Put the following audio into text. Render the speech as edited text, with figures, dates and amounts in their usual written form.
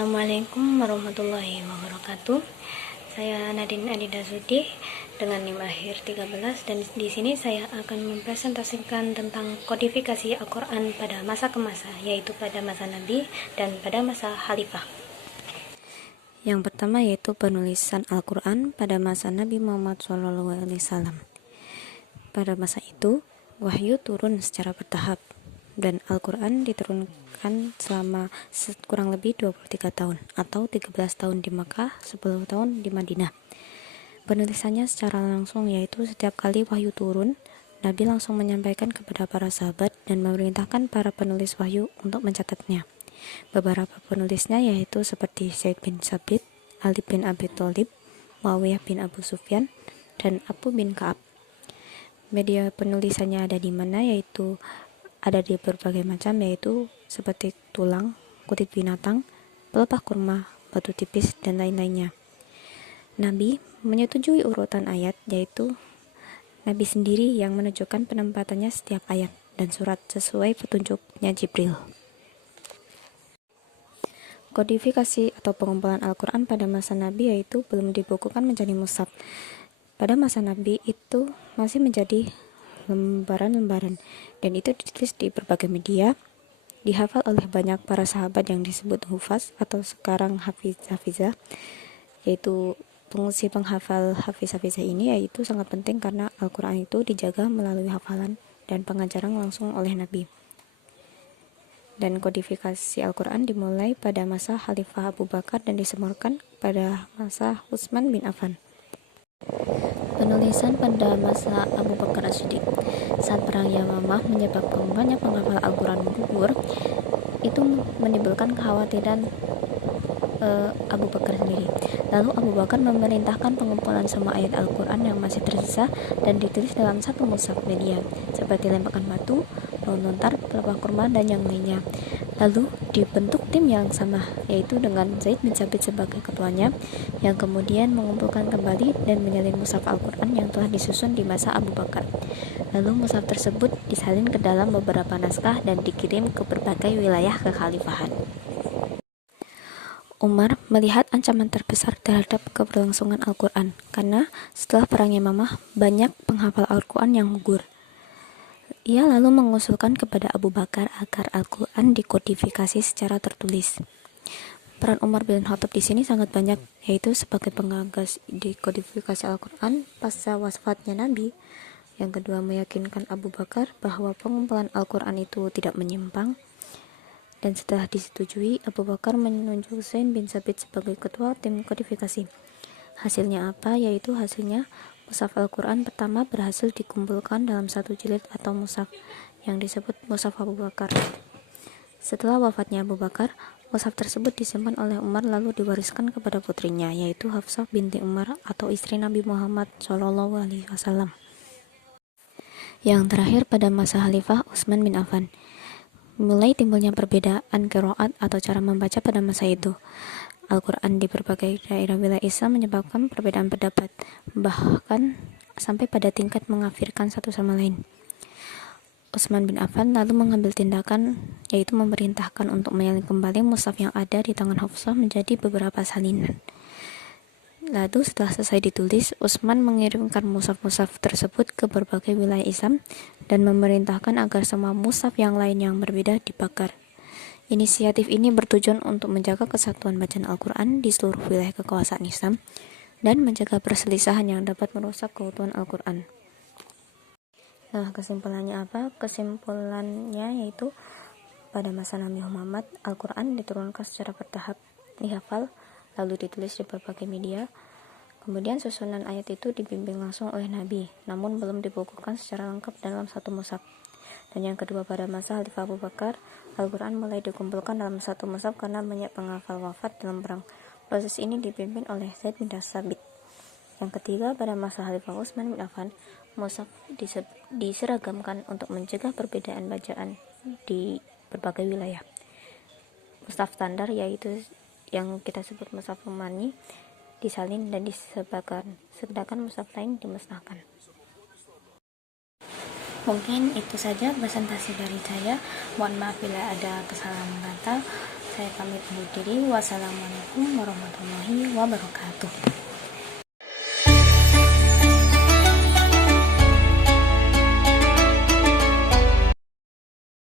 Assalamualaikum warahmatullahi wabarakatuh. Saya Nadine Adida Sudi dengan NIM akhir 13 dan di sini saya akan mempresentasikan tentang kodifikasi Al-Qur'an pada masa ke masa, yaitu pada masa Nabi dan pada masa Khalifah. Yang pertama yaitu penulisan Al-Qur'an pada masa Nabi Muhammad SAW. Pada masa itu, wahyu turun secara bertahap dan Al-Quran diturunkan selama kurang lebih 23 tahun atau 13 tahun di Makkah, 10 tahun di Madinah. Penulisannya secara langsung, yaitu setiap kali wahyu turun, Nabi langsung menyampaikan kepada para sahabat dan memerintahkan para penulis wahyu untuk mencatatnya. Beberapa penulisnya yaitu seperti Zaid bin Sabit, Ali bin Abi Thalib, Muawiyah bin Abu Sufyan, dan Abu bin Ka'ab. Media penulisannya ada di mana, yaitu ada di berbagai macam, yaitu seperti tulang, kulit binatang, pelepah kurma, batu tipis, dan lain-lainnya. Nabi menyetujui urutan ayat, yaitu Nabi sendiri yang menunjukkan penempatannya setiap ayat dan surat sesuai petunjuknya Jibril. Kodifikasi atau pengumpulan Al-Quran pada masa Nabi yaitu belum dibukukan menjadi mushaf. Pada masa Nabi itu masih menjadi lembaran-lembaran dan itu ditulis di berbagai media, dihafal oleh banyak para sahabat yang disebut hufaz atau sekarang hafizah, yaitu fungsi penghafal hafizah ini yaitu sangat penting karena Al-Quran itu dijaga melalui hafalan dan pengajaran langsung oleh Nabi. Dan kodifikasi Al-Quran dimulai pada masa Khalifah Abu Bakar dan disemurkan pada masa Utsman bin Affan. Penulisan pada masa Abu Bakar As-Siddiq saat perang Yamamah menyebabkan banyak penghafal Al-Quran gugur. Itu menimbulkan kekhawatiran Abu Bakar sendiri. Lalu Abu Bakar memerintahkan pengumpulan semua ayat Al-Quran yang masih tersisa dan ditulis dalam satu mushaf media seperti lempakan batu, daun lontar, pelepah kurma, dan yang lainnya. Lalu dibentuk tim yang sama, yaitu dengan Zaid bin Sabit sebagai ketuanya, yang kemudian mengumpulkan kembali dan menyalin mushaf Al-Quran yang telah disusun di masa Abu Bakar. Lalu mushaf tersebut disalin ke dalam beberapa naskah dan dikirim ke berbagai wilayah kekhalifahan. Umar melihat ancaman terbesar terhadap keberlangsungan Al-Quran, karena setelah perang Yamamah banyak penghafal Al-Quran yang gugur. Ia lalu mengusulkan kepada Abu Bakar agar Al-Quran dikodifikasi secara tertulis. Peran Umar bin Khattab di sini sangat banyak, yaitu sebagai penggagas dikodifikasi Al-Quran pasca wafatnya Nabi. Yang kedua, meyakinkan Abu Bakar bahwa pengumpulan Al-Quran itu tidak menyimpang. Dan setelah disetujui, Abu Bakar menunjuk Zaid bin Sabit sebagai ketua tim kodifikasi. Hasilnya apa? Yaitu hasilnya mushaf Al-Quran pertama berhasil dikumpulkan dalam satu jilid atau mushaf yang disebut mushaf Abu Bakar. Setelah wafatnya Abu Bakar, mushaf tersebut disimpan oleh Umar lalu diwariskan kepada putrinya, yaitu Hafsah binti Umar atau istri Nabi Muhammad SAW. Yang terakhir, pada masa Khalifah Utsman bin Affan, mulai timbulnya perbedaan qiraat atau cara membaca pada masa itu. Al-Quran di berbagai daerah wilayah Islam menyebabkan perbedaan pendapat, bahkan sampai pada tingkat mengkafirkan satu sama lain. Utsman bin Affan lalu mengambil tindakan, yaitu memerintahkan untuk menyalin kembali mushaf yang ada di tangan Hafsah menjadi beberapa salinan. Lalu setelah selesai ditulis, Utsman mengirimkan mushaf-mushaf tersebut ke berbagai wilayah Islam dan memerintahkan agar semua mushaf yang lain yang berbeda dibakar. Inisiatif ini bertujuan untuk menjaga kesatuan bacaan Al-Quran di seluruh wilayah kekuasaan Islam dan mencegah perselisihan yang dapat merusak keutuhan Al-Quran. Nah, kesimpulannya apa? Kesimpulannya yaitu pada masa Nabi Muhammad, Al-Quran diturunkan secara bertahap, dihafal, lalu ditulis di berbagai media. Kemudian susunan ayat itu dibimbing langsung oleh Nabi, namun belum dibukukan secara lengkap dalam satu mushaf. Dan yang kedua, pada masa Khalifah Abu Bakar, Al-Quran mulai dikumpulkan dalam satu mushaf karena banyak penghafal wafat dalam perang. Proses ini dipimpin oleh Zaid bin Sabit. Yang ketiga, pada masa Khalifah Utsman bin Affan, mushaf diseragamkan untuk mencegah perbedaan bacaan di berbagai wilayah. Mushaf standar, yaitu yang kita sebut mushaf Umani, disalin dan disebarkan, sedangkan mushaf lain dimusnahkan. Mungkin itu saja presentasi dari saya. Mohon maaf bila ada kesalahan kata. Saya pamit undur diri. Wassalamualaikum warahmatullahi wabarakatuh.